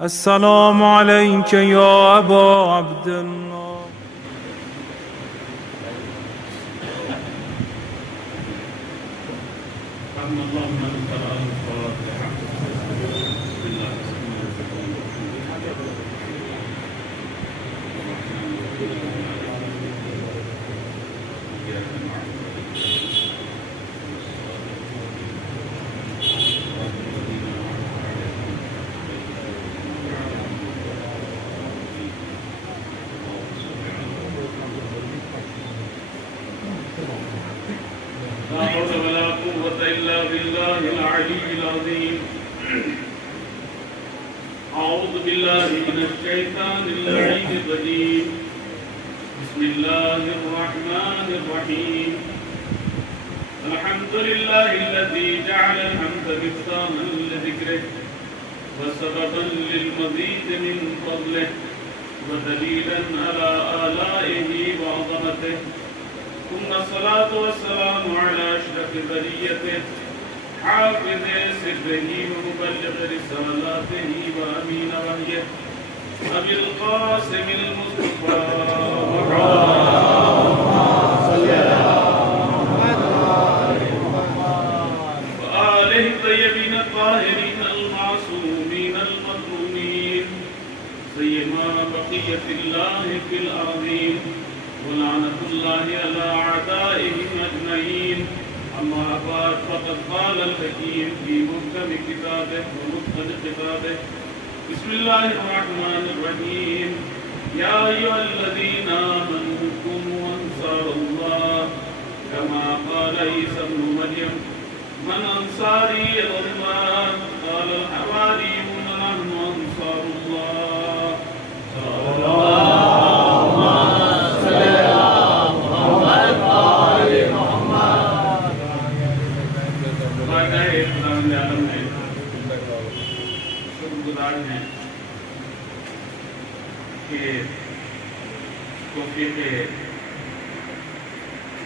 السلام عليك يا أبا عبد الله. لا حول ولا قوة إلا بالله العلي العظيم. أعوذ بالله من الشيطان اللعين الرجيم. بسم الله الرحمن الرحيم. الحمد لله الذي جعل الحمد مفتاحا لذكره وسببا للمزيد من فضله ودليلا على آلائه وعظمته. ثم الصلاة والسلام على أشرف بريته حافظ سره ومبلغ رسالاته وأمين وحيه أبي القاسم المصطفى وآله الطيبين الطاهرين المعصومين المظلومين سيما بقية الله في الأرضين ولعنة الله على أعدائهم أجمعين. أما بعد فقد قال الحكيم في محكم كتابه ومتقن خطابه. بسم الله الرحمن الرحيم. يا أيها الذين آمنوا كونوا أنصار الله كما قال عيسى ابن مريم من أنصاري إلى الله قال الحواريون نحن أنصار الله.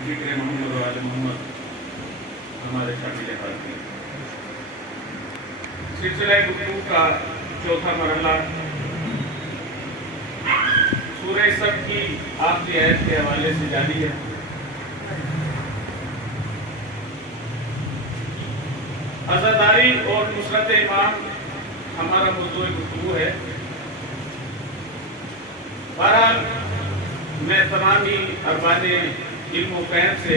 ذکر محمد و آل محمد ہمارے شامل حال ہیں. سلسلہ گفتگو کا چوتھا مرحلہ سورہ صف کی آخری آیت کے حوالے سے جاری ہے. عزاداری اور نصرت امام ہمارا موضوع گفتگو ہے. بہرحال میں تمام ہی ارباب علم و فہم سے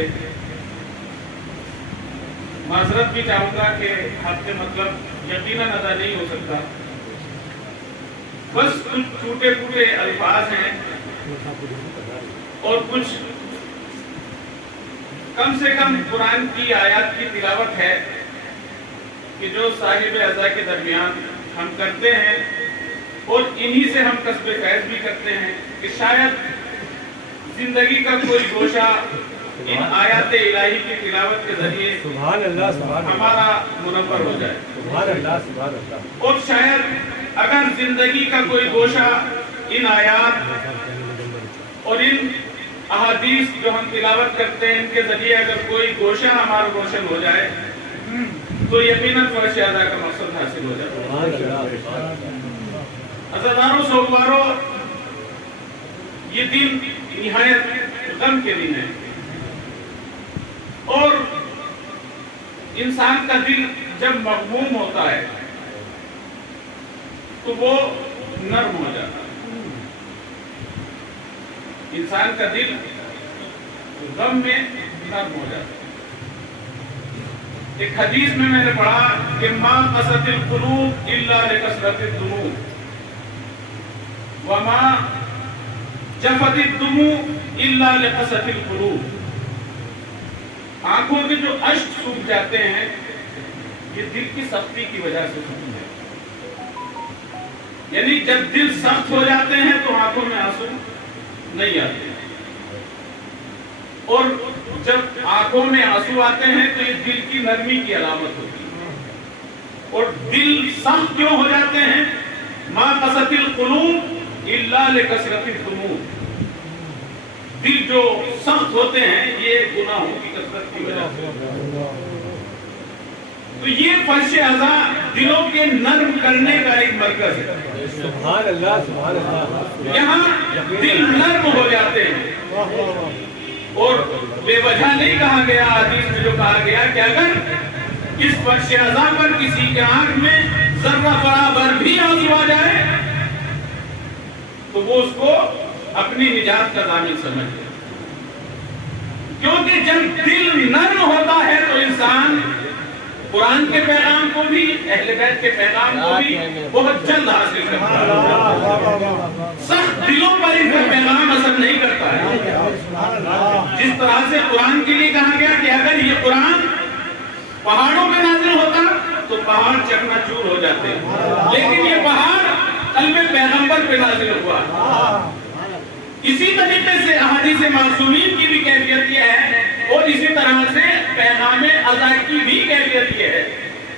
معذرت بھی چاہوں گا کہ آپ کے مطلب یقیناً ادا نہیں ہو سکتا. بس کچھ ٹوٹے پھوٹے الفاظ ہیں اور کچھ کم سے کم قرآن کی آیات کی تلاوت ہے کہ جو صاحب اعضاء کے درمیان ہم کرتے ہیں اور انہی سے ہم کسب فیض بھی کرتے ہیں کہ شاید زندگی کا کوئی گوشہ ان آیات الہی کی تلاوت کے ذریعے ہمارا منور ہو جائے. اور شاید اگر زندگی کا کوئی گوشہ ان آیات اور ان احادیث جو ہم تلاوت کرتے ہیں ان کے ذریعے اگر کوئی گوشہ ہمارا روشن ہو جائے تو یقیناً فرش ادا کا مقصد حاصل ہو جائے. عزاداروں سوگواروں، یہ دن نہایت غم کے دن ہے اور انسان کا دل جب مغموم ہوتا ہے تو وہ نرم ہو جاتا ہے. انسان کا دل غم میں نرم ہو جاتا ہے. ایک حدیث میں نے پڑھا کہ ما قست القلوب الا لکثرت الدموع وما جفت الدموع الا لقست القلوب. آنکھوں کے جو اشک سوکھ جاتے ہیں یہ دل کی سختی کی وجہ سے سوکھتے ہیں. یعنی جب دل سخت ہو جاتے ہیں تو آنکھوں میں آنسو نہیں آتے اور جب آنکھوں میں آنسو آتے ہیں تو یہ دل کی نرمی کی علامت ہوتی ہے. اور دل سخت کیوں ہو جاتے ہیں؟ ما قست القلوب الا لکثرت الدموع. دل جو سخت ہوتے ہیں یہ گناہوں کی کثرت کی وجہ سے. تو یہ فرش اعضا دلوں کے نرم کرنے کا ایک مرکز ہے. سبحان اللہ سبحان اللہ. یہاں دل نرم ہو جاتے ہیں. اور بے وجہ نہیں کہا گیا حدیث میں جو کہا گیا کہ اگر اس فرش اعضا پر کسی کے آنکھ میں ذرہ برابر بھی آنسو آ جائے تو وہ اس کو اپنی نجات کا ضامن سمجھے. کیونکہ جب دل نرم ہوتا ہے تو انسان قرآن کے پیغام کو بھی اہل بیت کے پیغام کو بھی بہت جلد حاصل کرتا ہے. سخت دلوں پر ان کا پیغام اثر نہیں کرتا ہے. جس طرح سے قرآن کے لیے کہا گیا کہ اگر یہ قرآن پہاڑوں پہ نازل ہوتا تو پہاڑ چکنا چور ہو جاتے، لیکن یہ پہاڑ قلب پیغمبر پہ نازل ہوا. اسی طریقے سے احادیث معصومین کی بھی کیفیت یہ ہے اور اسی طرح سے پیغام اعضا کی بھی کیفیت یہ ہے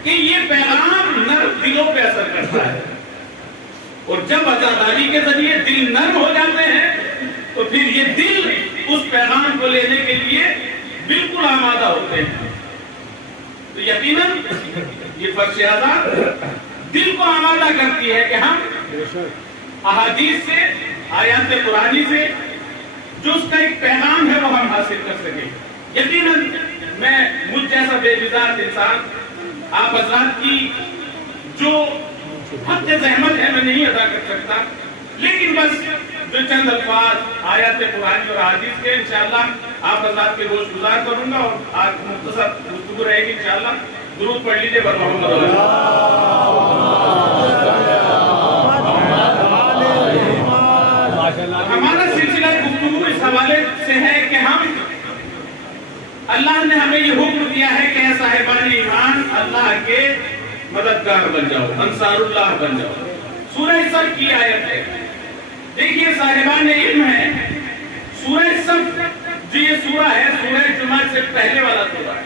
کہ یہ پیغام نرم دلوں پہ اثر کرتا ہے. اور جب عزاداری کے ذریعے دل نرم ہو جاتے ہیں تو پھر یہ دل اس پیغام کو لینے کے لیے بالکل آمادہ ہوتے ہیں. تو یقیناً یہ فرش اعضا دل کو آمادہ کرتی ہے کہ ہم احادیث سے، آیات قرآنی سے جو اس کا ایک پیغام ہے وہ ہم حاصل کر سکیں. یقیناً میں مجھ جیسا بے مزاج انسان آپ حضرات کی جو حق زحمت ہے میں نہیں ادا کر سکتا، لیکن بس جو چند الفاظ آیات قرآنی اور حدیث کے انشاءاللہ آپ حضرات کے گوش گزار کروں گا. اور آج مختصر گفتگو رہے گی انشاءاللہ. درود پڑھ لیجئے بر محمد. ہمارا سلسلہ گفتگو اس حوالے سے ہے کہ ہم اللہ نے ہمیں یہ حکم دیا ہے کہ اے صاحبان ایمان اللہ کے مددگار بن جاؤ، انصار اللہ بن جاؤ. سورہ صف کی آیت ہے. دیکھیے صاحبان علم ہے. سورہ صف جو یہ سورہ ہے سورہ جمعہ سے پہلے والا سورہ ہے.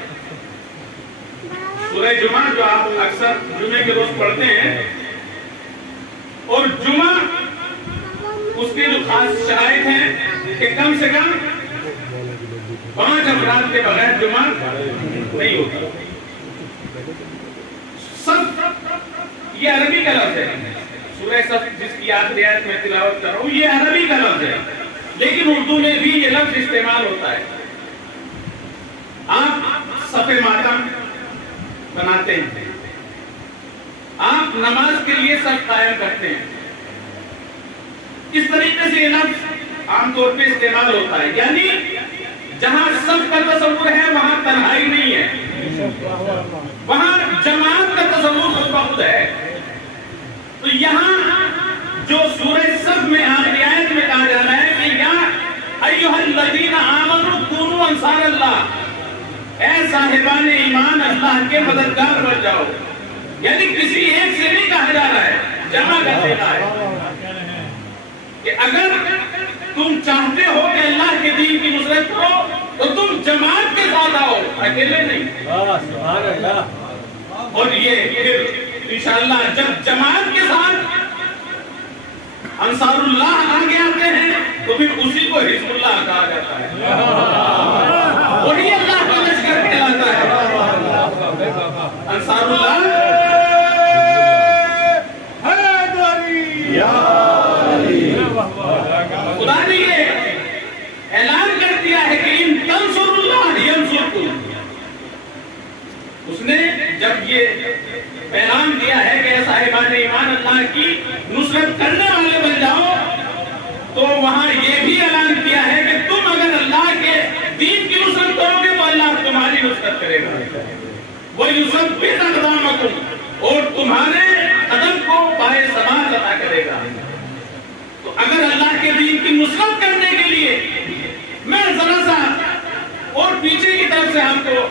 سورہ جمعہ جو آپ اکثر جمعے کے روز پڑھتے ہیں، اور جمعہ اس کے جو خاص شرائط ہیں کہ کم سے کم 5 افراد کے بغیر جمعہ نہیں ہوتا. صف یہ عربی کا لفظ ہے. سورہ صف جس کی آخری آیت میں تلاوت کر رہا ہوں یہ عربی کا لفظ ہے، لیکن اردو میں بھی یہ لفظ استعمال ہوتا ہے. آپ صف ماتم بناتے ہیں، آپ نماز کے لیے صف قائم کرتے ہیں. اس طریقے سے یہ لفظ عام طور پہ استعمال ہوتا ہے. یعنی جہاں صف کا تصور ہے وہاں تنہائی نہیں ہے، وہاں جماعت کا تصور خود بخود ہے. تو یہاں جو سورہ صف میں آخری آیت میں کہا جا رہا ہے کہ یا ایھا الذین آمنوا کونوا انصار اللہ، اے صاحبان ایمان اللہ کے مددگار بن جاؤ. یعنی کسی ایک سے نہیں کہا جا رہا ہے، جمع کا صیغہ ہے کہ اگر تم چاہتے ہو کہ اللہ کے دین کی نصرت کرو تو تم جماعت کے ساتھ آؤ، اکیلے نہیں. سبحان اللہ. اور یہ پھر انشاءاللہ جب جماعت کے ساتھ انصار اللہ آگے آتے ہیں تو پھر اسی کو حزب اللہ کہا جاتا ہے. وہی اللہ کا لشکر کہلاتا ہے. انصار اللہ خدا نے یہ اعلان کر دیا ہے کہ ان تنصر اللہ ینصرکم. اس نے جب یہ پیغام دیا ہے کہ صاحبان ایمان اللہ کی نصرت کرنے والے بن جاؤ تو وہاں یہ بھی اعلان کیا ہے کہ تم اگر اللہ کے دین کی نصرت کرو گے تو اللہ تمہاری نصرت کرے گا. وَيُثَبِّتْ أَقْدَامَكُمْ، اور تمہارے قدم کو پائے ثبات عطا کرے گا. تو اگر اللہ کے دین کی نصرت کرنے کے لیے میں ذرا سا اور پیچھے کی طرف سے آپ کو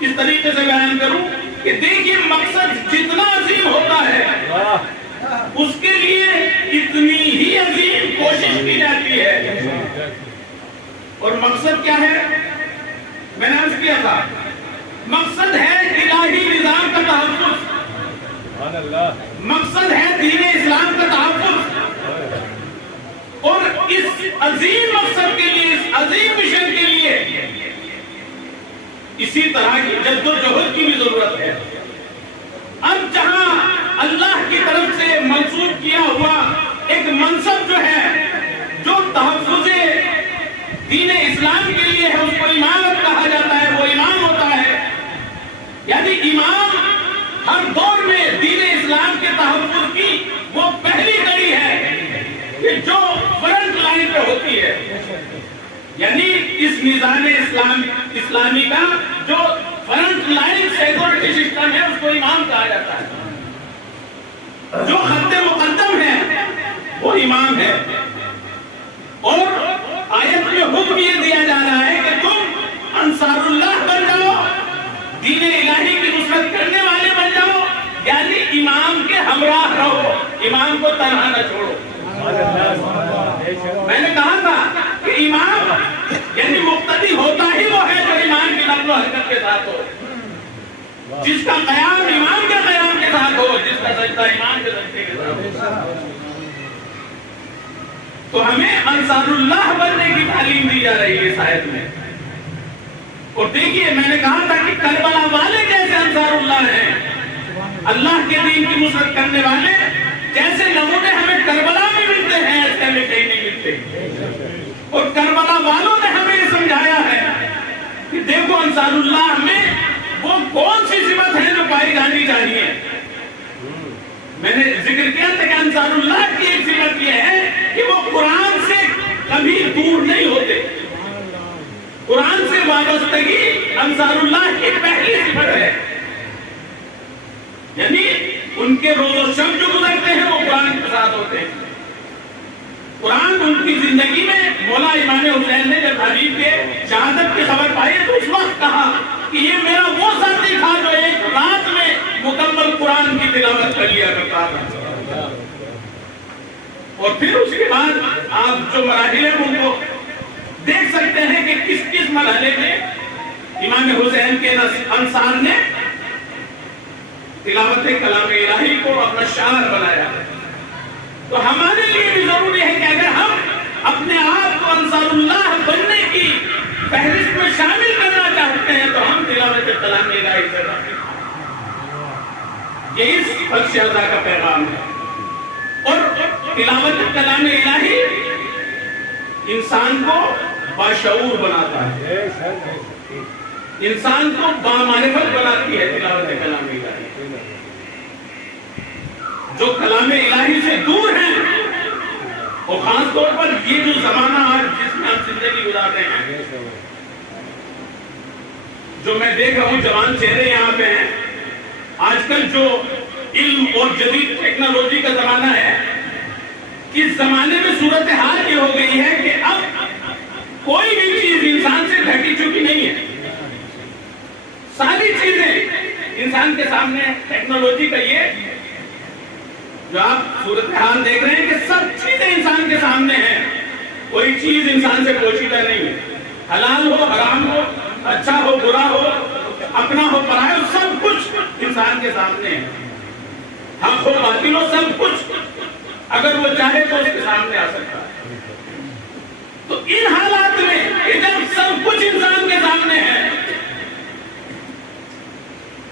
اس طریقے سے بیان کروں کہ دیکھیے مقصد جتنا عظیم ہوتا ہے اس کے لیے اتنی ہی عظیم کوشش کی جاتی ہے. اور مقصد کیا ہے؟ میں نے عرض کیا تھا مقصد ہے الہی نظام کا تحفظ، مقصد ہے دین اسلام کا تحفظ. اور اس عظیم مقصد کے لیے، اس عظیم مشن کے لیے اسی طرح کی جد و جہد کی بھی ضرورت ہے. دین اسلام کے لیے ہے اس کو امامت کہا جاتا ہے، وہ امام ہوتا ہے۔ یعنی امام ہر دور میں دین اسلام کے تحفظ کی وہ پہلی کڑی ہے کہ جو فرنٹ لائن پہ ہوتی ہے۔ یعنی اس نظام اسلامی کا جو فرنٹ لائن سیکورٹی سسٹم ہے اس کو امام کہا جاتا ہے۔ جو خط مقدم ہے وہ امام ہے۔ اور آیت میں حکم یہ دیا جا رہا ہے کہ تم انصار اللہ بن جاؤ، دین الہی کی نصرت کرنے والے بن جاؤ، یعنی امام کے ہمراہ رہو، امام کو تنہا نہ چھوڑو۔ میں نے کہا تھا کہ امام یعنی مقتدی ہوتا ہی وہ ہے جو امام کی نقل و حرکت کے ساتھ ہو، جس کا قیام امام کے قیام کے ساتھ ہو، جس کا سجدہ امام کے سجدے کے ساتھ ہو۔ تو ہمیں انصار اللہ بننے کی تعلیم دی جا رہی ہے اس آیت میں۔ اور دیکھیے میں نے کہا تھا کہ کربلا والے جیسے انصار اللہ ہیں، اللہ کے دین کی نصرت کرنے والے جیسے نمونے ہمیں کربلا میں ملتے ہیں، ایسے ہمیں کہیں نہیں ملتے۔ اور کربلا والوں نے ہمیں یہ سمجھایا ہے کہ دیکھو انصار اللہ میں وہ کون سی صفت ہے جو پائی جانی چاہیے۔ میں نے ذکر کیا تھا کہ انصار اللہ کی ایک صفت یہ ہے کہ وہ قرآن سے کبھی دور نہیں ہوتے۔ قرآن سے وابستگی انصار اللہ کی پہلی صفت ہے، یعنی ان کے روز و شب جو گزرتے ہیں وہ قرآن کے ساتھ ہوتے ہیں۔ قرآن ان کی زندگی میں مولا امام حسین نے جب حبیب کے شہادت کی خبر پائی تو اس وقت کہا کہ یہ میرا وہ ساتھی تھا جو ایک رات میں مکمل قرآن کی تلاوت کر لیا کرتا تھا۔ اور پھر اس کے بعد آپ جو مراحل ہیں ان کو دیکھ سکتے ہیں کہ کس کس مرحلے میں امام حسین کے انصار نے تلاوت کلام الہی کو اپنا شعار بنایا۔ تو ہمارے لیے بھی ضروری ہے کہ اگر ہم اپنے آپ کو انصار اللہ بننے کی فہرست میں شامل کرنا چاہتے ہیں تو ہم تلاوت کلام الہی سے رہتے ہیں۔ یہ اس فرش ادا کا پیغام ہے۔ اور تلاوت کلام الہی انسان کو باشعور بناتا ہے، انسان کو بامعرفت بناتی ہے تلاوت کلام الہی۔ جو کلام الہی سے دور ہیں اور خاص طور پر یہ جو زمانہ آج جس میں ہم زندگی گزارتے ہیں، جو میں دیکھ رہا ہوں جوان چہرے یہاں پہ ہیں، آج کل جو علم اور جدید ٹیکنالوجی کا زمانہ ہے، اس زمانے میں صورتحال یہ ہو گئی ہے کہ اب کوئی بھی چیز انسان سے ڈھکی چکی نہیں ہے۔ ساری چیزیں انسان کے سامنے، ٹیکنالوجی کا یہ جو آپ صورتحال دیکھ رہے ہیں کہ سب چیزیں انسان کے سامنے ہیں، کوئی چیز انسان سے پوشیدہ نہیں ہے۔ حلال ہو، حرام ہو، اچھا ہو، برا ہو، اپنا ہو، پرایا ہو، سب کچھ انسان کے سامنے ہے۔ حق ہو، باطل ہو، سب کچھ اگر وہ چاہے تو اس کے سامنے آ سکتا ہے۔ تو ان حالات میں جب سب کچھ انسان کے سامنے ہے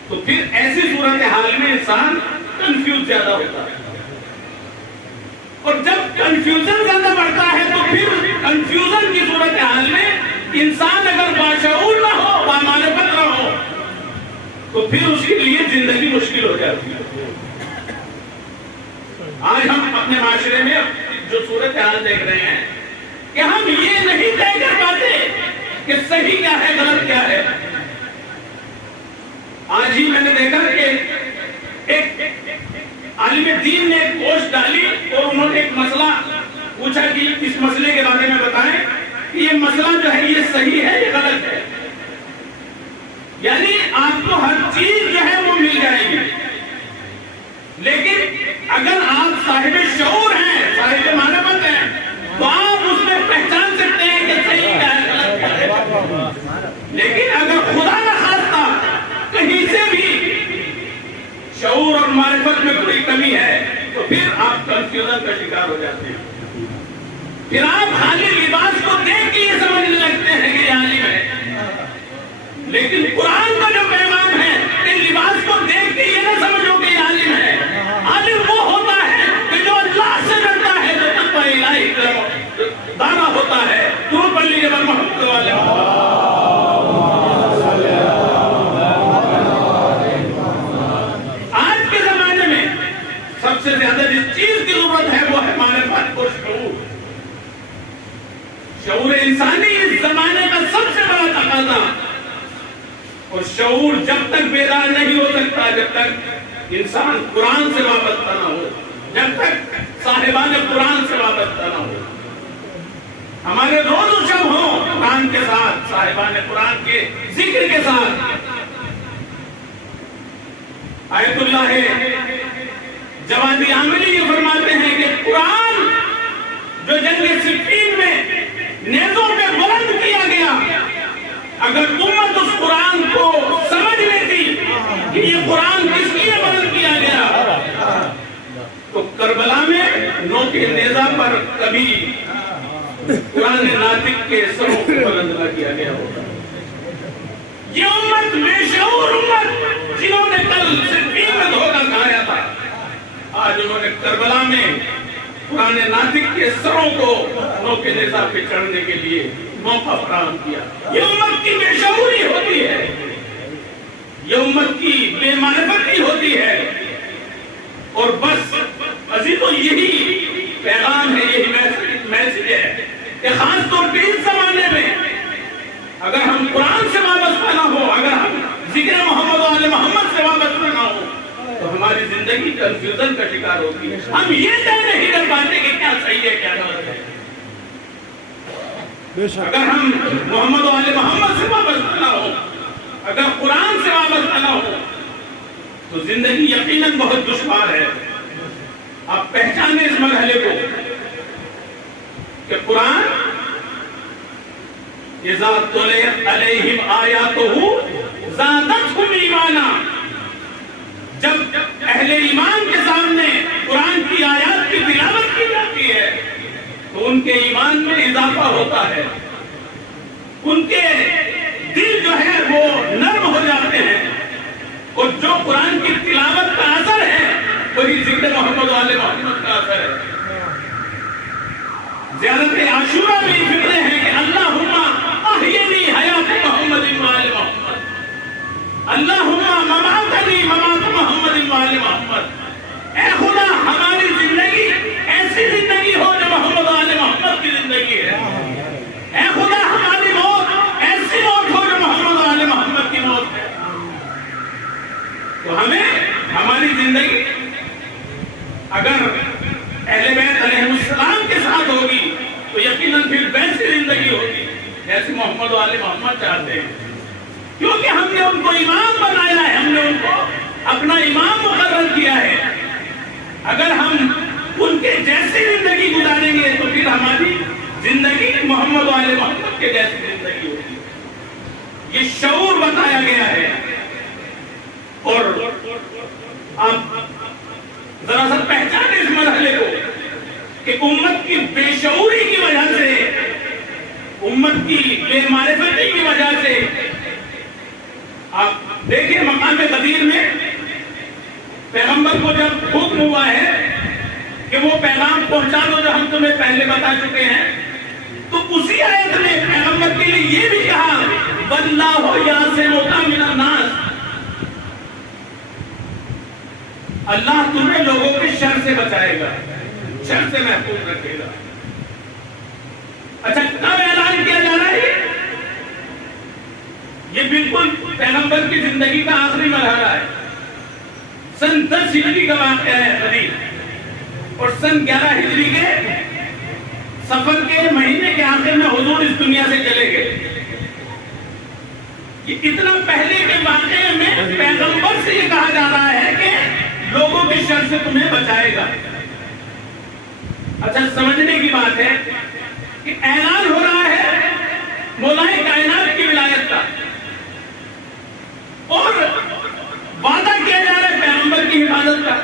تو پھر ایسی صورتحال میں انسان کنفیوز زیادہ ہوتا ہے، اور جب کنفیوژن زیادہ بڑھتا ہے تو پھر کنفیوژن کی صورتحال میں انسان اگر باشعور نہ ہو، بامعرفت نہ ہو تو پھر اس کے لیے زندگی مشکل ہو جاتی ہے۔ آج ہم اپنے معاشرے میں جو صورتحال دیکھ رہے ہیں کہ ہم یہ نہیں طے کر پاتے کہ صحیح کیا ہے، غلط کیا ہے۔ آج ہی میں نے دیکھا کہ ایک عالم دین نے ایک پوسٹ ڈالی اور انہوں نے ایک مسئلہ پوچھا کہ اس مسئلے کے بارے میں بتائیں کہ یہ مسئلہ جو ہے یہ صحیح ہے یا غلط ہے۔ یعنی آپ کو ہر چیز جو ہے وہ مل جائے گی، لیکن اگر آپ صاحب شعور ہیں، صاحب معرفت ہیں، تو آپ اس میں پہچان سکتے ہیں کہ صحیح کیا ہے، غلط کیا ہے۔ لیکن اگر خدا نہ خواستہ کہیں سے بھی شعور اور معرفت میں کوئی کمی ہے تو پھر آپ کنفیوژن کا شکار ہو جاتے ہیں۔ پھر آپ خالی لباس کو دیکھ کے یہ سمجھنے لگتے ہیں کہ یہ عالم ہے، لیکن قرآن کا جو پیغام ہے کہ لباس کو دیکھ کے یہ نہ سمجھو کہ یہ عالم ہے۔ عالم وہ ہوتا ہے کہ جو اللہ سے ڈرتا ہے، جو تقوی الہی کا دانا ہوتا ہے۔ درود پڑھ لیجیے بر محمد جس چیز کی ضرورت ہے وہ ہے معرفت اور شعور. شعور انسانی اس زمانے کا سب سے بڑا تقاضا. اور شعور جب تک بیدار نہیں ہو سکتا جب تک انسان قرآن سے وابستہ نہ ہو, جب تک صاحبان قرآن سے وابستہ نہ ہو. ہمارے روز و شب ہوں قرآن کے ساتھ, صاحبان قرآن کے ذکر کے ساتھ. آیت اللہ جوادی عاملی یہ فرماتے ہیں کہ قرآن جو جنگ صفین میں نیزوں پہ بلند کیا گیا, اگر امت اس قرآن کو سمجھ لیتی کہ یہ قرآن کس لیے بلند کیا گیا تو کربلا میں نو کے نیزہ پر کبھی قرآن ناطق کے سروں کو بلند نہ کیا گیا ہوگا. یہ امت بے شعور امت جنہوں نے کل صفین میں دھوکہ کھایا تھا, آج انہوں نے کربلا میں قرآن ناطق کے سروں کو نو کے نیزہ پہ چڑھنے کے لیے موقع فراہم کیا. یہ امت کی بے شعوری ہوتی ہے, یہ امت کی بے معرفتی ہوتی ہے. اور بس عزیزو یہی پیغام ہے, یہی میسج ہے کہ خاص طور پہ اس زمانے میں اگر ہم قرآن سے وابستہ نہ ہو, اگر ہم ذکر محمد و آل محمد سے وابستہ نہ ہو تو ہماری زندگی کنفیوژن کا شکار ہوتی ہے. ہم یہ طے نہیں کر پاتے کہ کیا صحیح ہے کیا غلط ہے. اگر ہم محمد و آل محمد سے وابستہ نہ ہو, اگر قرآن سے وابستہ نہ ہو تو زندگی یقیناً بہت دشوار ہے. آپ پہچانے اس مرحلے کو کہ قرآن اذا تلیت علیہم آیاتہ زادتہم ایمانا, جب اہل ایمان کے سامنے قرآن کی آیات کی تلاوت کی جاتی ہے تو ان کے ایمان میں اضافہ ہوتا ہے, ان کے دل جو ہے وہ نرم ہو جاتے ہیں. اور جو قرآن کی تلاوت کا اثر ہے وہی ذکر محمد و آل محمد کا اثر ہے. زیارت عاشورہ میں فکرے ہیں کہ اللہم احیینی حیات محمد و آل محمد, اللہم مماتنی ممات محمد و آل محمد. اے خدا ہماری زندگی ایسی زندگی ہو جو محمد و آل محمد کی زندگی ہے. اے خدا ہماری موت ایسی موت ہو جو محمد و آل محمد کی موت ہے. تو ہمیں ہماری زندگی اگر اہل بیت علیہ السلام کے ساتھ ہوگی تو یقیناً پھر ویسی زندگی ہوگی جیسے محمد و آل محمد چاہتے ہیں, کیونکہ ہم نے ان کو امام بنایا ہے, ہم نے ان کو اپنا امام مقرر کیا ہے. اگر ہم ان کے جیسی زندگی گزاریں گے تو پھر ہماری زندگی محمد و آل محمد کے جیسی زندگی ہوگی. یہ شعور بتایا گیا ہے. اور آپ ذرا سا پہچانے اس مرحلے کو کہ امت کی بے شعوری کی وجہ سے, امت کی بے معرفتی کی وجہ سے, آپ دیکھیں مقام غدیر میں پیغمبر کو جب حکم ہوا ہے کہ وہ پیغام پہنچا دو جو ہم تمہیں پہلے بتا چکے ہیں, تو اسی آیت میں پیغمبر کے لیے یہ بھی کہا واللہ یعصمک من الناس, اللہ تمہیں لوگوں کے شر سے بچائے گا, شر سے محفوظ رکھے گا. اچھا کب اعلان کیا جا رہا ہے؟ یہ بالکل پیغمبر کی زندگی کا آخری مرحلہ ہے. سن 10 ہجری کا واقعہ ہے قریب, اور سن 11 ہجری کے سفر کے مہینے کے آخر میں حضور اس دنیا سے چلے گئے. یہ اتنا پہلے کے واقعے میں پیغمبر سے یہ کہا جا رہا ہے کہ لوگوں کے شر سے تمہیں بچائے گا. اچھا سمجھنے کی بات ہے کہ اعلان ہو رہا ہے مولائے کائنات کی ولایت کا, اور وعدہ کیا جا رہا ہے پیغمبر کی حفاظت کا.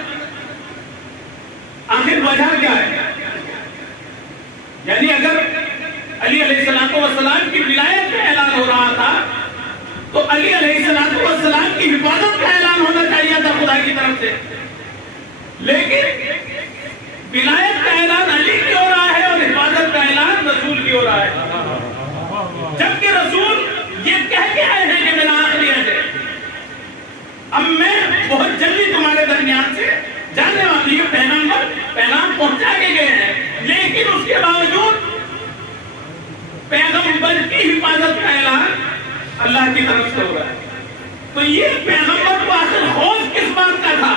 آخر وجہ کیا ہے؟ یعنی اگر علی علیہ السلام کی ولایت کا اعلان ہو رہا تھا تو علی علیہ السلام کی حفاظت کا اعلان ہونا چاہیے تھا خدا کی طرف سے. لیکن ولایت کا اعلان علی کی ہو رہا ہے اور حفاظت کا اعلان رسول کی ہو رہا ہے, جبکہ رسول یہ کہہ کے آئے ہیں کہ میرا آخری ہے, اب میں بہت جلدی تمہارے درمیان سے جانے والی ہوں. پیغمبر پیغمبر کی حفاظت کا اعلان اللہ کی طرف سے ہو رہا ہے. تو یہ پیغمبر کو آخر خوف کس بات کا تھا؟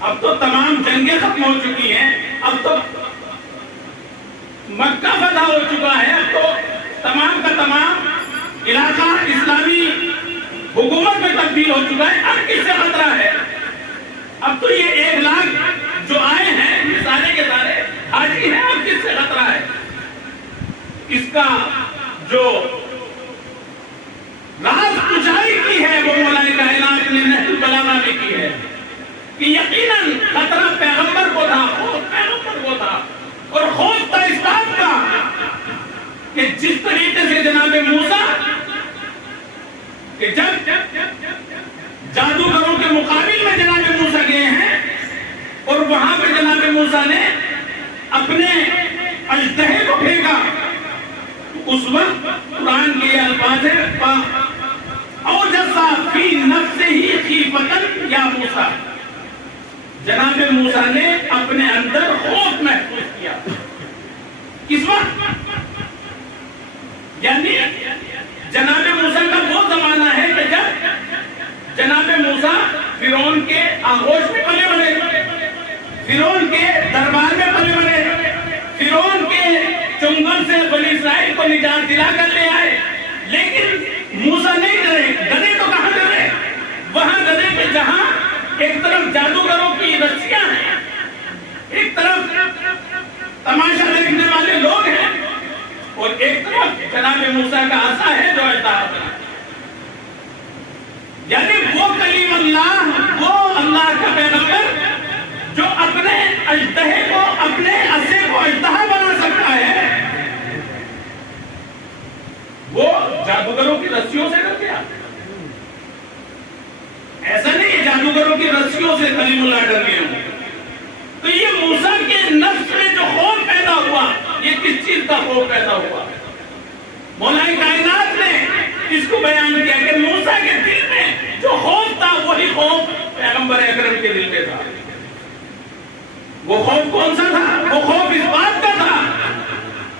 اب تو تمام جنگیں ختم ہو چکی ہیں، اب تو مکہ فتح ہو چکا ہے، اب تو تمام کا تمام علاقہ اسلامی حکومت میں تبدیل ہو چکا ہے. اب کس سے خطرہ ہے؟ اب تو یہ 1 لاکھ جو آئے ہیں یہ سارے کے سارے حاجی ہیں، اب کس سے خطرہ ہے؟ اس کا جو راز کچائی کی ہے وہ مولانا کائنات نے نہج البلاغہ میں کی ہے کہ یقیناً خطرہ پیغمبر کو تھا، خوف پیغمبر کو تھا. اور خوف تھا اس بات کا کہ جس طریقے سے جناب موسیٰ کہ جب جادوگروں کے مقابل میں جناب موسیٰ گئے ہیں اور وہاں پہ جناب موسیٰ نے اپنے اژدہے کو پھینکا، اس وقت قرآن کے الفاظ ہے اوجس فی نفسہ خیفۃ یا موسیٰ، جناب موسیٰ نے اپنے اندر خوف محسوس کیا. کس وقت؟ یعنی جناب موسیٰ کا وہ زمانہ ہے کہ جب جناب موسیٰ فرعون کے آغوش میں پلے بڑھے، فرعون کے دربار میں پلے بڑھے، فرعون کے چنگل سے بنی اسرائیل کو نجات دلا کر لے آئے. لیکن موسیٰ نہیں ڈرے تو کہاں ڈرے؟ وہاں ڈرے کہ جہاں ایک طرف جادوگروں کی رسیاں ہیں، ایک طرف تماشا دیکھنے والے لوگ ہیں، اور ایک طرف جناب موسیٰ کا عصا ہے جو اژدہا بنا. یعنی وہ کلیم اللہ، وہ اللہ کا پیغمبر جو اپنے اژدہے کو، اپنے عصے کو اژدہا بنا سکتا ہے، وہ جادوگروں کی رسیوں سے ڈر گیا. ایسا نہیں ہے جادوگروں کی رسیوں سے کلیم اللہ ڈر گئے ہوں. تو یہ موسیٰ کے نفس میں جو خوف پیدا ہوا، یہ کس چیز کا خوف پیدا ہوا؟ مولانا کائنات نے اس کو بیان کیا کہ موسیٰ کے دل میں جو خوف تھا وہی خوف پیغمبر اکرم کے دل میں تھا. وہ خوف کون سا تھا؟ وہ خوف اس بات کا تھا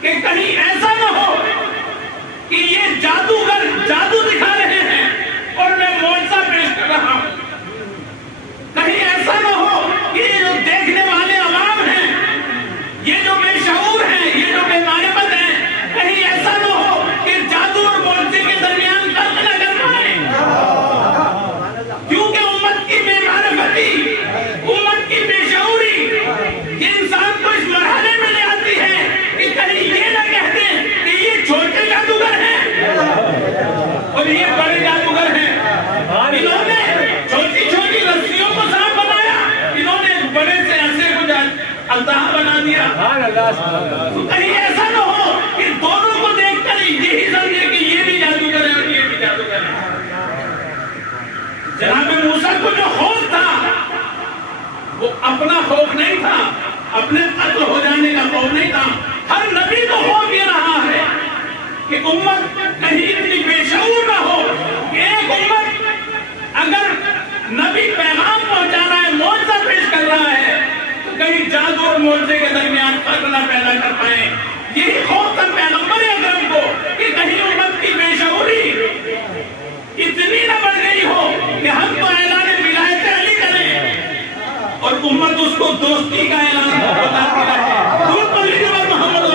کہ کہیں ایسا نہ ہو کہ یہ جادوگر جادو دکھا رہے ہیں اور میں معجزہ پیش کر رہا ہوں. کہیں ایسا نہ ہو کہ یہ جو دیکھنے والے عوام ہیں، یہ جو بے شعور ہیں، یہ جو بے معرفت ہیں، کہیں ایسا نہ ہو کہ جادو اور معجزے کے درمیان فرق نہ کر پائیں. کیونکہ امت کی بے معرفتی، امت کی بے شعوری یہ انسان کو اس مرحلے میں لے آتی ہے کہ کہیں یہ نہ کہتے کہ یہ چھوٹے جادوگر ہیں اور یہ بڑے جادوگر ہیں. انہوں نے چھوٹی چھوٹی رسیوں کو سانپ بنایا، انہوں نے بڑے سے عصے کو اژدہا بنا دیا. تو کہیں ایسا نہ ہو کہ دونوں کو دیکھ کر یہی سمجھے کہ یہ بھی جادوگر ہے اور یہ بھی جادوگر ہے. جناب موسیٰ کو جو خوف تھا وہ اپنا خوف نہیں تھا، اپنے قتل ہو جانے کا خوف نہیں تھا. ہر نبی کو خوف یہ رہا ہے کہ امت کہیں اتنی بے شعور نہ ہو کہ ایک امت اگر نبی پیغام پہنچا رہا ہے، معجزہ پیش کر رہا ہے، تو کہیں جادو اور معجزے کے درمیان فرق نہ پیدا کر پائیں. یہی خوف تھا پیغمبر اکرم کو کہ کہیں امت کی بے شعوری اتنی نہ بڑھ گئی ہو کہ ہم تو اعلان ولایت علی کریں اور امت اس کو دوستی کا اعلان بتاتی رہے. دور تو لیجیے محمد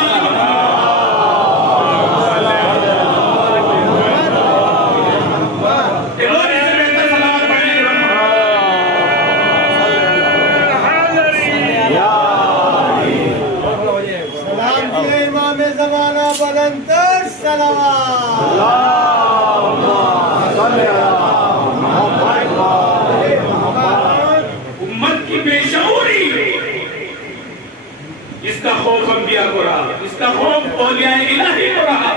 امت کی بے شعوری، اس کا خوف انبیاء کو رہا، اس کا خوف اولیاء الہی کو رہا.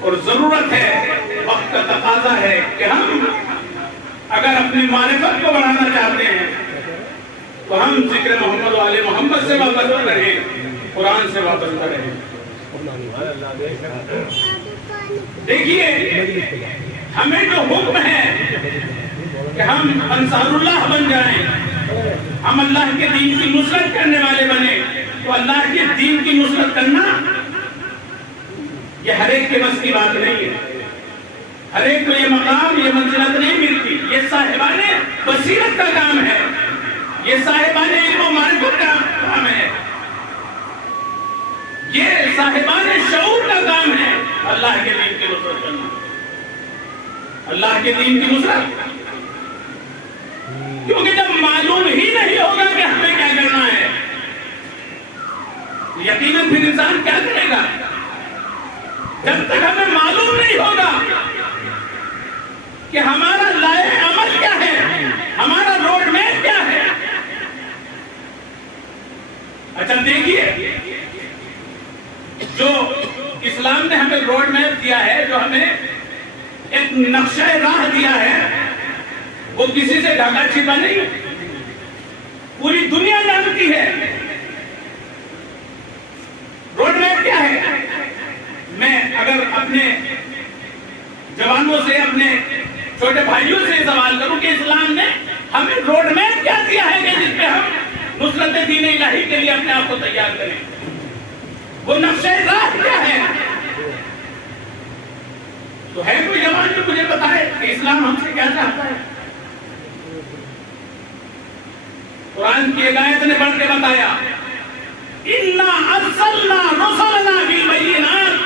اور ضرورت ہے، وقت کا تقاضا ہے کہ ہم اگر اپنی معرفت کو بڑھانا چاہتے ہیں تو ہم ذکر محمد و آل محمد سے وابستہ رہیں، قرآن سے وابستہ رہیں. دیکھیے ہمیں جو حکم ہے کہ ہم انصار اللہ بن جائیں، ہم اللہ کے دین کی نصرت کرنے والے بنے، تو اللہ کے دین کی نصرت کرنا یہ ہر ایک کے بس کی بات نہیں ہے. ہر ایک کو یہ مقام یہ منزلت نہیں ملتی. یہ صاحبان بصیرت کا کام ہے, یہ صاحبان علم و معرفت کا کام ہے, یہ صاحبان شعور کا کام ہے اللہ کے دین کی نصرت کرنا. اللہ کے دین کی نصرت, کیونکہ جب معلوم ہی نہیں ہوگا کہ ہمیں کیا کرنا ہے, یقیناً پھر انسان کیا کرے گا. جب تک ہمیں معلوم نہیں ہوگا کہ ہمارا لائق عمل کیا ہے, ہمارا روڈ میپ کیا ہے. اچھا دیکھیے, جو اسلام نے ہمیں روڈ میپ دیا ہے, جو ہمیں ایک نقشہ راہ دیا ہے, وہ کسی سے ڈھکا چھپا نہیں, پوری دنیا جانتی ہے. روڈ میپ کیا ہے؟ میں اگر اپنے جوانوں سے, اپنے چھوٹے بھائیوں سے سوال کروں کہ اسلام نے ہمیں روڈ میپ کیا دیا ہے کہ جس پہ ہم نصرت دین الہی کے لیے اپنے آپ کو تیار کریں, وہ نقشہ راہ کیا ہے؟ تو ہے کوئی جوان جو مجھے بتائے کہ اسلام ہم سے کیا چاہتا ہے؟ قرآن کی ایک آیت نے بڑھ کے بتایا, اِنَّا أَرْسَلْنَا رُسُلَنَا بِالْبَيِّنَاتِ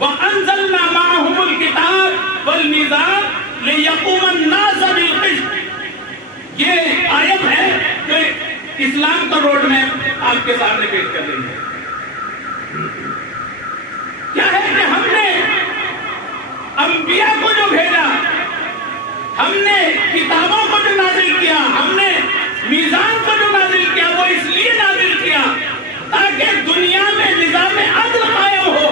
وَأَنزَلْنَا مَعَهُمُ الْكِتَابَ وَالْمِيزَانَ لِيَقُومَ النَّاسُ بِالْقِسْطِ. یہ آیت ہے جو اسلام کا روڈ میپ آپ کے سامنے پیش کر رہی ہے. کیا ہے کہ ہم نے انبیاء کو جو بھیجا, ہم نے کتابوں کو جو نازل کیا, ہم نے میزان کو جو نازل کیا, وہ اس لیے نازل کیا تاکہ دنیا میں نظام عدل قائم ہو.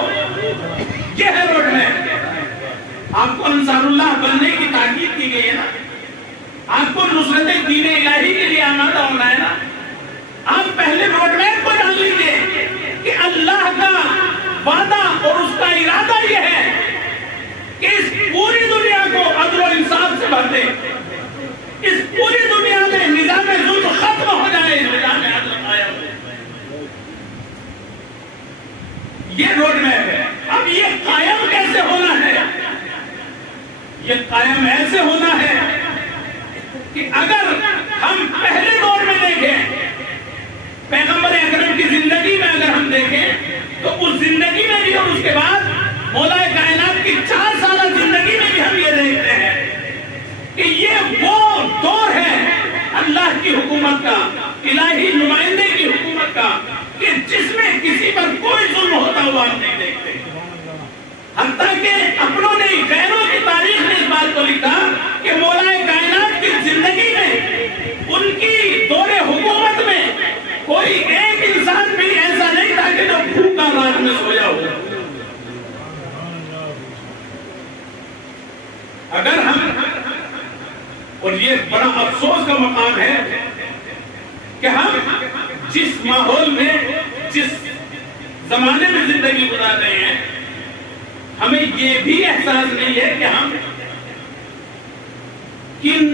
یہ ہے روڈ میپ. آپ کو انصار اللہ بننے کی تاکید کی گئی ہے نا, آپ کو نصرت دین الہی کے لیے آمادہ ہونا ہے نا. آپ پہلے روڈ میپ کو جان لیجیے کہ اللہ کا وعدہ اور اس کا ارادہ یہ ہے کہ اس پوری دنیا کو عدل و انصاف سے بھر دے, اس پوری دنیا میں نظام ظلم ختم ہو جائے, نظام عدل قائم ہو. یہ روڈ میپ ہے. اب یہ قائم کیسے ہونا ہے؟ یہ قائم ایسے ہونا ہے کہ اگر ہم پہلے دور میں دیکھیں, پیغمبر اکرم کی زندگی میں اگر ہم دیکھیں تو اس زندگی میں بھی اور اس کے بعد مولا کائنات کی 4 سالہ زندگی میں بھی ہم یہ دیکھتے ہیں کہ یہ وہ دور ہے اللہ کی حکومت کا, الہی نمائندے کی حکومت کا, کہ جس میں کسی پر کوئی ظلم ہوتا ہوا ہم نہیں دیکھتے. حتیٰ کہ اپنوں نے, غیروں کی تاریخ نے اس بات کو لکھا کہ مولا کائنات کی زندگی میں, ان کی دور حکومت میں کوئی ایک انسان بھی ایسا نہیں تھا کہ جو بھوکا رات میں سویا ہو. اگر ہم, اور یہ بڑا افسوس کا مقام ہے کہ ہم جس ماحول میں, جس زمانے میں زندگی گزار رہے ہیں, ہمیں یہ بھی احساس نہیں ہے کہ ہم کن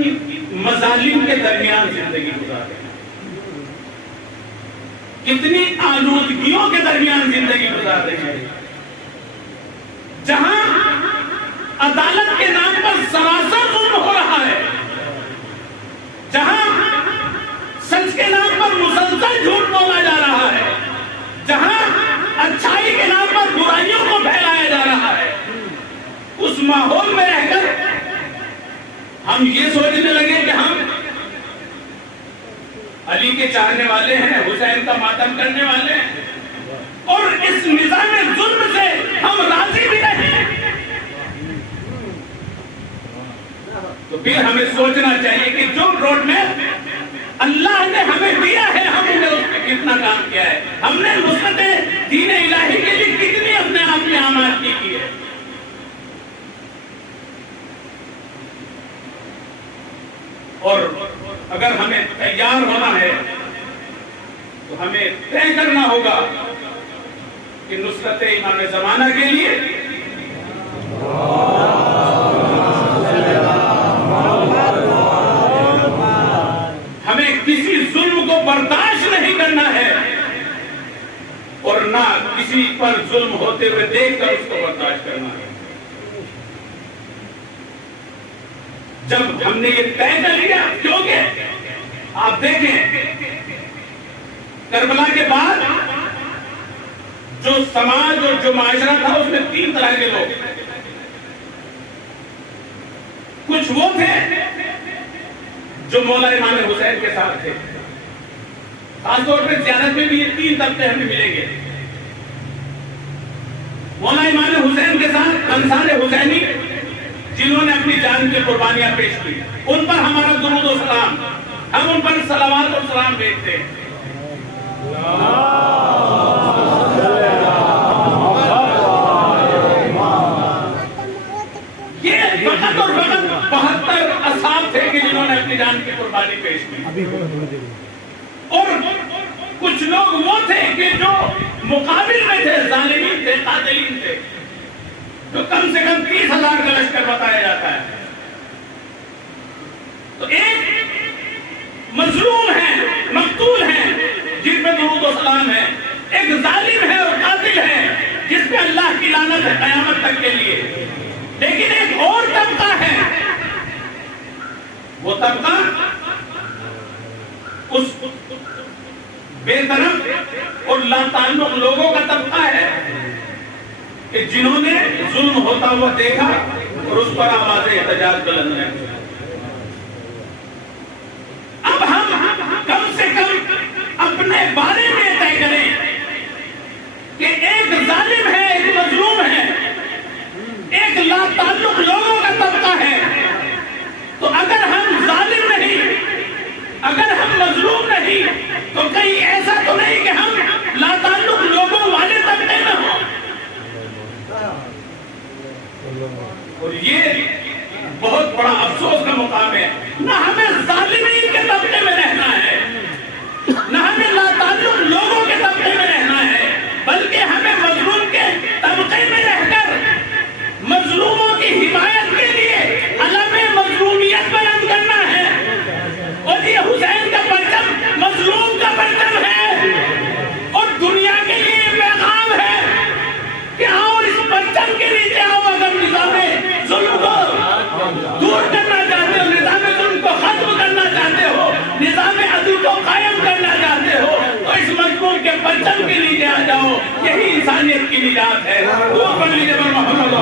مظالم کے درمیان زندگی گزار رہے ہیں, کتنی آلودگیوں کے درمیان زندگی گزار رہے ہیں, جہاں عدالت کے نام پر سراسر ظلم ہو رہا ہے, جہاں سچ کے نام پر مسلسل جھوٹ بولا جا رہا ہے, جہاں اچھائی کے نام پر برائیوں کو پھیلایا جا رہا ہے. اس ماحول میں رہ کر ہم یہ سوچنے لگے کہ ہم علی کے چاہنے والے ہیں, حسین کا ماتم کرنے والے ہیں, اور اس نظام ظلم سے ہم راضی بھی نہیں. تو پھر ہمیں سوچنا چاہیے کہ جو روڈ میپ اللہ نے ہمیں دیا ہے, ہم نے اس پہ کتنا کام کیا ہے, ہم نے نصرت دین الہی کے لیے کتنی اپنے آپ میں آمادگی کی ہے. اور اگر ہمیں تیار ہونا ہے تو ہمیں طے کرنا ہوگا کہ نصرت امام زمانہ کے لیے ہمیں کسی ظلم کو برداشت نہیں کرنا ہے, اور نہ کسی پر ظلم ہوتے ہوئے دیکھ کر اس کو برداشت کرنا ہے۔ جب ہم نے یہ طے کر لیا، کیونکہ آپ دیکھیں کربلا کے بعد جو سماج اور جو معاشرہ تھا اس میں 3 طرح کے لوگ، کچھ وہ تھے جو مولا امام حسین کے ساتھ تھے، خاص طور پہ زیارت میں بھی یہ 3 طبقے ہمیں ملیں گے۔ مولا امام حسین کے ساتھ انصار حسینی، جنہوں نے اپنی جان کی قربانیاں پیش کی، ان پر ہمارا درود و سلام، ہم ان پر صلوات و سلام بھیجتے ہیں۔ یہ فقط اور فقط 72 اصحاب تھے کہ جنہوں نے اپنی جان کی قربانی پیش کی، اور کچھ لوگ وہ تھے کہ جو مقابل میں تھے، ظالمین تھے، قاتلین تھے، جو کم سے کم 30,000 کا لشکر بتایا جاتا ہے۔ تو ایک مظلوم ہے، مقتول ہے، جن پہ درود و سلام ہے، ایک ظالم ہے اور قاتل ہے جس پہ اللہ کی لعنت ہے قیامت تک کے لیے، لیکن ایک اور طبقہ ہے، وہ طبقہ اس بے طرف اور لا تعلق لوگوں کا طبقہ ہے کہ جنہوں نے ظلم ہوتا ہوا دیکھا اور اس پر آواز احتجاج بلند ہے۔ اب ہم کم سے کم اپنے بارے میں طے کریں کہ ایک ظالم ہے، ایک مظلوم ہے، ایک لا تعلق لوگوں کا طبقہ ہے، تو اگر ہم ظالم نہیں، اگر ہم مظلوم نہیں، تو کہیں ایسا تو نہیں کہ ہم لا تعلق لوگوں والے طبقے میں ہوں۔ اور یہ بہت بڑا افسوس کا مقام ہے، نہ ہمیں ظالمین کے طبقے میں رہنا ہے، نہ ہمیں لا تعلق لوگوں کے طبقے میں رہنا ہے، بلکہ ہمیں مظلوم کے طبقے میں رہ کر مظلوموں کی حمایت کے لیے علم مظلومیت بلند کرنا ہے۔ اور یہ حسین کا پرچم مظلوم کا پرچم ہے، اور دنیا کے لیے پیغام ہے کہ آؤ اس پرچم کے نیچے آؤ۔ اگر نظام ظلم کو دور کرنا چاہتے ہو، نظام ظلم کو ختم کرنا چاہتے ہو، نظام عدل کو قائم کرنا چاہتے ہو، تو اس مضمون کے پرچم کے نیچے آ جاؤ، یہی انسانیت کی نجات ہے۔ دعا پڑھ لیجیے محمد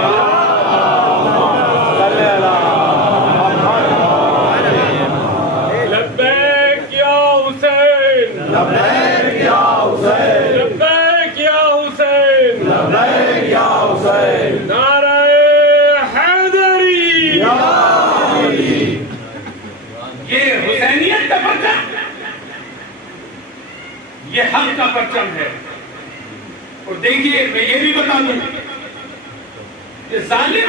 لبیک یا حسین، لبیک یا حسین، لبیک یا حسین، لبیک یا حسین، نعرہ حیدری، یا علی۔ یہ حسینیت کا پرچم، یہ حق کا پرچم ہے۔ اور دیکھیے میں یہ بھی بتا دوں کہ ظالم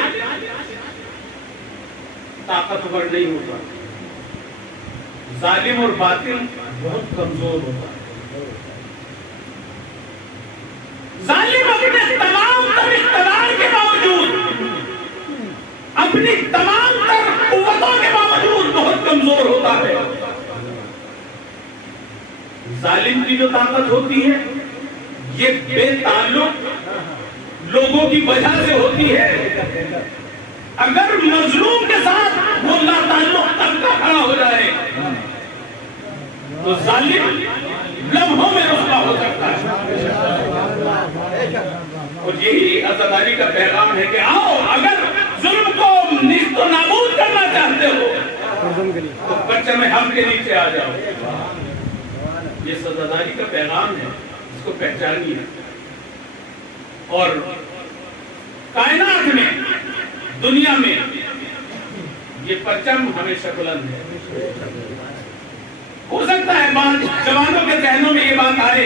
طاقتور نہیں ہوتا، ظالم اور باطل بہت کمزور ہوتا ہے۔ ظالم اپنے تمام تر اقتدار کے باوجود، اپنی تمام تر قوتوں کے باوجود بہت کمزور ہوتا ہے۔ ظالم کی جو طاقت ہوتی ہے یہ بے تعلق لوگوں کی وجہ سے ہوتی ہے۔ اگر مظلوم کے ساتھ وہ لا تعلق طبقہ کھڑا ہو جائے تو ظالم لمحوں میں رسوا ہو سکتا ہے۔ اور یہی عزاداری کا پیغام ہے کہ آؤ، اگر ظلم کو نیست و نابود کرنا چاہتے ہو تو پرچم حق کے نیچے آ جاؤ۔ یہ عزاداری کا پیغام ہے، اس کو پہچانیے۔ اور کائنات میں، دنیا میں یہ پرچم ہمیشہ بلند ہے۔ ہو سکتا ہے بعض جوانوں کے ذہنوں میں یہ بات آئے،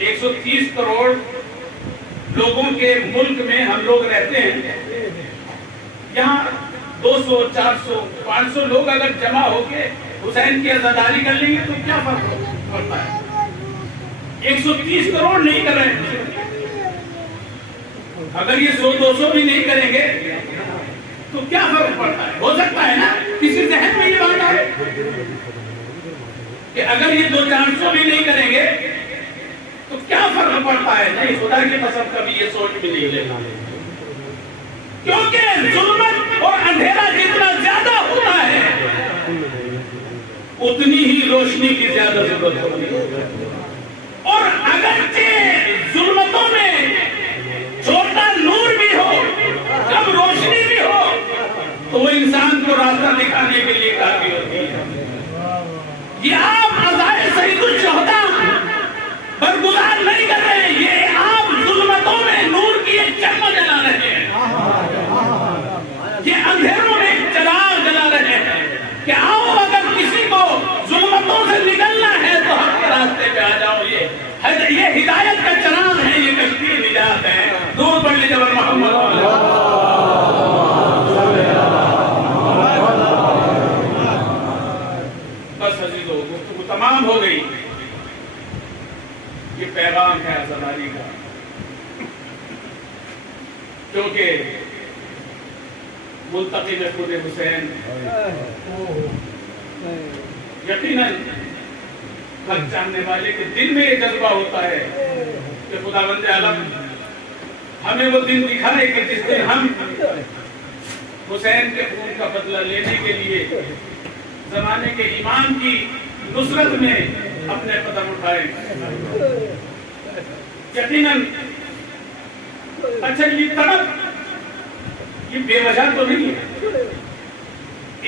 130 کروڑ لوگوں کے ملک میں ہم لوگ رہتے ہیں، یہاں 200 400 500 لوگ اگر جمع ہو کے حسین کی عزاداری کر لیں گے تو کیا فرق پڑتا ہے؟ 130 کروڑ نہیں کر رہے ہیں، اگر یہ 100-200 بھی نہیں کریں گے تو کیا فرق پڑتا ہے؟ ہو سکتا ہے نا کسی ذہن میں یہ بات آئے کہ اگر یہ 200-400 بھی نہیں کریں گے تو کیا فرق پڑتا ہے؟ نہیں، خدا کی قسم کبھی یہ سوچ بھی نہیں لینا، کیونکہ ظلمت اور اندھیرا جتنا زیادہ ہوتا ہے اتنی ہی روشنی کی زیادہ ضرورت ہوتی ہے۔ اور اگرچہ ظلمتوں میں چھوٹا نور بھی ہو، کم روشنی بھی ہو، تو وہ انسان کو راستہ دکھانے کے لیے کافی ہوتی ہے۔ یہ آپ عزائے سید الشہداء برگزار نہیں کر رہے ہیں، یہ آپ ظلمتوں میں نور کی ایک چمک جلا رہے ہیں، یہ اندھیروں میں ایک چراغ جلا رہے ہیں کہ آؤ، اگر کسی کو ظلمتوں سے نکلنا ہے تو حق کے راستے پہ آ جاؤ۔ یہ ہدایت کا چراغ ہے، یہ کشتی نجات ہے۔ دور پڑھ لیجیے محمد۔ بس عزیزو، گفتگو تمام ہو گئی۔ یہ پیغام ہے عزاداری کا، کیونکہ ملتقی میں خود حسین یقیناً حق جاننے والے کے دل میں یہ جذبہ ہوتا ہے کہ خداوند عالم ہمیں وہ دن دکھائے کہ جس دن ہم حسین کے خون کا بدلہ لینے کے لیے زمانے کے امام کی نصرت میں اپنے قدم اٹھائیں۔ یقیناً اچھا، یہ تڑپ یہ بے وجہ تو نہیں ہے۔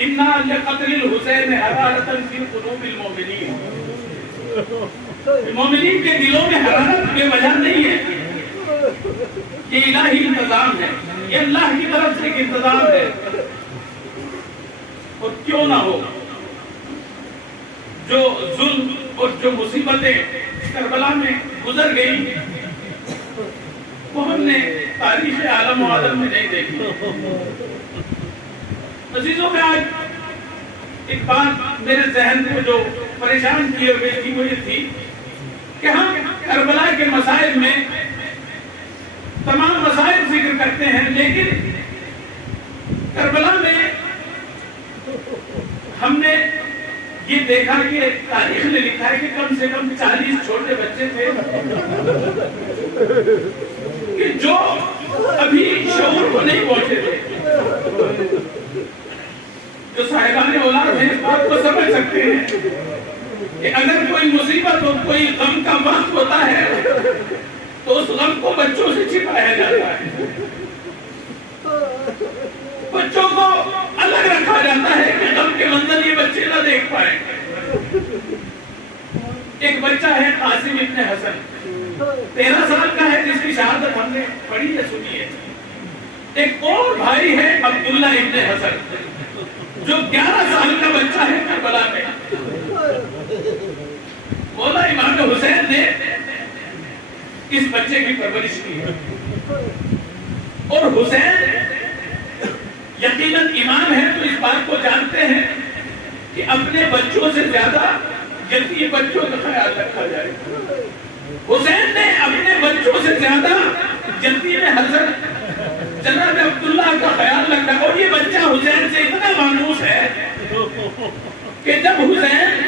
اِنَّا لِقَتْلِ الْحُسَيْنِ حَرَارَةً فِي قُلُوبِ الْمُؤْمِنِينَ، مومنین کے دلوں میں حرارت بے وجہ نہیں ہے، یہ الہی انتظام ہے، یہ اللہ کی طرف سے ایک انتظام ہے۔ اور کیوں نہ ہو، جو ظلم اور جو مصیبتیں کربلا میں گزر گئی وہ ہم نے تاریخ عالم و عالم میں نہیں دیکھی۔ عزیزوں، میں آج ایک بات میرے ذہن کو جو پریشان کیے ہوئے تھی وہ یہ تھی کہ ہم کربلا کے مسائل میں تمام مسائل ذکر کرتے ہیں، لیکن کربلا میں ہم نے یہ دیکھا کہ تاریخ نے لکھا ہے کہ کم سے کم 40 چھوٹے بچے تھے کہ جو ابھی شعور کو نہیں پہنچے تھے۔ جو صاحبان اولاد ہیں اس بات کو سمجھ سکتے ہیں کہ اگر کوئی مصیبت اور کوئی غم کا وقت ہوتا ہے تو اس غم کو بچوں سے چھپایا جاتا ہے، بچوں کو الگ رکھا جاتا ہے کہ غم کے منظر یہ بچے نہ دیکھ پائیں۔ ایک بچہ ہے قاسم ابن حسن، 13 سال کا ہے، جس کی شہادت ہم نے پڑھی ہے، سنی ہے۔ ایک اور بھائی ہے عبداللہ ابن حسن، جو 11 سال کا بچہ ہے کربلا میں۔ مولا امام حسین نے اس بچے کی پرورش کی ہے، اور حسین یقیناً امام ہے تو اس بات کو جانتے ہیں کہ اپنے بچوں سے زیادہ یتیم بچوں کا خیال رکھا جائے۔ حسین نے اپنے بچوں سے زیادہ یتیم حسن جناب عبداللہ کا خیال رکھا، اور یہ بچہ حسین سے اتنا مانوس ہے کہ جب حسین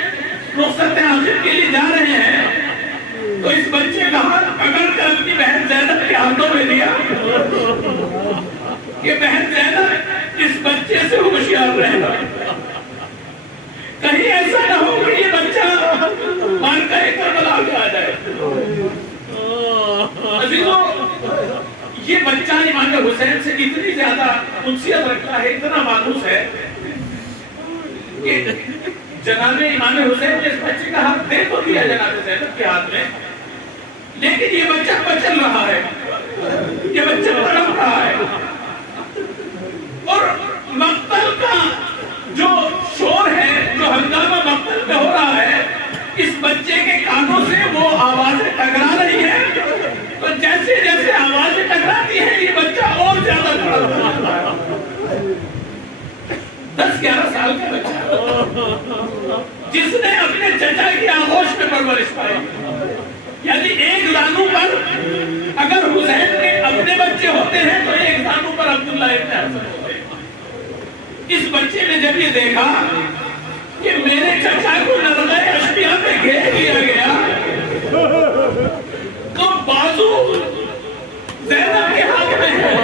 رخصت آخر کے لیے جا رہے ہیں تو اس بچے کا ہاتھ پکڑ کر اپنی بہن زینب کے ہاتھوں میں دیا کہ بہن زینب اس بچے سے ہوشیار رہنا، کہیں ایسا نہ ہو کہ یہ بچہ مارکہ کربلا میں آ جائے۔ عزیزوں، یہ بچہ امام حسین سے اتنی زیادہ انسیت رکھتا ہے، اتنا مانوس ہے کہ جناب امام حسین نے اس بچے کا ہاتھ دے تو دیا جناب زینب کے ہاتھ میں، لیکن یہ بچہ بچل رہا ہے، یہ بچہ تڑپ رہا ہے، اور مقتل کا جو شور ہے، جو ہنگامہ مقتل میں ہو رہا ہے، اس بچے کے کانوں سے وہ آوازیں ٹکرا رہی ہیں، تو جیسے جیسے آوازیں ٹکراتی ہیں یہ بچہ اور زیادہ تڑپ رہا ہے۔ 10-11 سال کا بچہ جس نے اپنے چچا کی آغوش میں پرورش پائی، یعنی ایک زانو پر اگر حسین کے اپنے بچے ہوتے ہیں تو ایک زانو پر عبداللہ ابن حسن ہوتے ہیں۔ اس بچے نے جب یہ دیکھا کہ میرے چچا کو نرغہ اشبیہ میں گھیر لیا گیا زینب کے ہاتھ میں ہے۔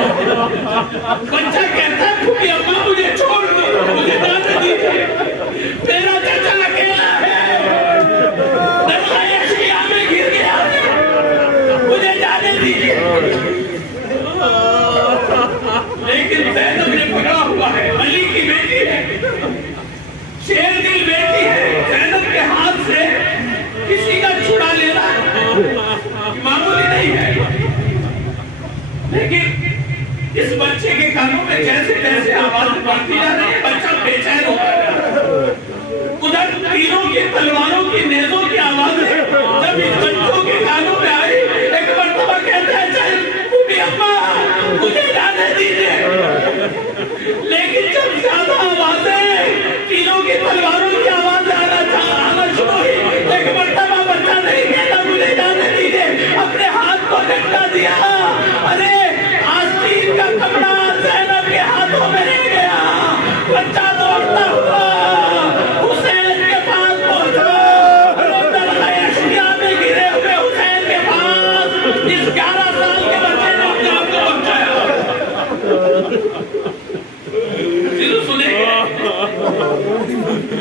بچہ کہتا ہے پھوپھی اماں مجھے چھوڑ دو، مجھے جانے دیجیے، میرا چچا اکیلا ہے، درخائے اشیاء میں گر گیا ہے، مجھے جانے دیجیے۔ لیکن زینب نے پکڑا ہوا ہے، علی کی بیٹی ہے، شیر دل بیٹی ہے، زینب کے ہاتھ سے کسی کا چھڑا لینا معمولی نہیں ہے۔ لیکن اس بچے کے کانوں میں جیسے جیسے آواز بڑھتی جا رہی ہے، بچہ بے چین ہوتا ہے۔ ادھر تیروں کی، تلواروں کی، نیزوں کی آواز ہے، جب اس بچوں کے کانوں میں آئی، ایک مرتبہ کہتا ہے چل پھوپھی اماں مجھے جانے دیجیے۔ لیکن جب زیادہ آوازیں، تیروں کی، تلواروں کی آواز آنا شروع ہوئی، ایک مرتبہ بچہ نہیں کہتا مجھے جانے دیجیے، اپنے ہاتھ کو لٹکا دیا۔ ارے آستین کا کپڑا زینب کے ہاتھوں میں رہ گیا، بچہ دوڑتا ہوا حسین کے پاس پہنچا، درخائے اشیاء میں گرے ہوئے حسین کے پاس اس 11 سال کے بچے نے اپنے آپ کو پہنچایا۔ سنیں گے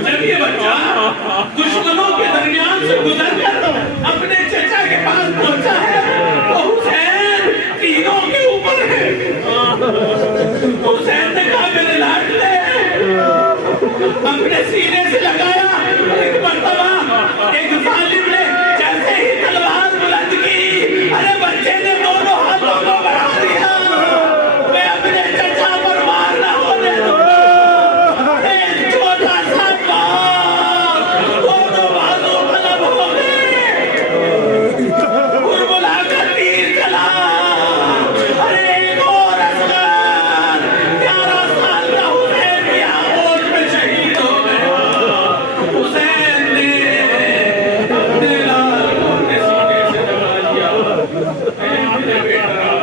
جب یہ بچہ دشمنوں کے درمیان سے گزر کر اپنے چچا کے پاس پہنچا ہے تو حسین تینوں کے اوپر ہے۔ حسین نے کہا میرے لاڈلے، اپنے سینے سے لگایا۔ ایک مرتبہ ایک ظالم نے جیسے ہی تلوار بلند کی، ارے بچے نے دونوں ہاتھوں کو بڑھا دیا، میں اپنے چچا پر وار نہ ہونے دوں گا۔ ایک چھوٹا سا بال، دونوں بازو قلم ہو گئے، کربلا کا تیر چلا۔ ارے ایک اور اصغر 11 سال کا حسین بھی آغوش میں شہید ہو گیا۔ حسین نے اپنے لال کو اپنے سینے سے دبا لیا، اے میرے بیٹا،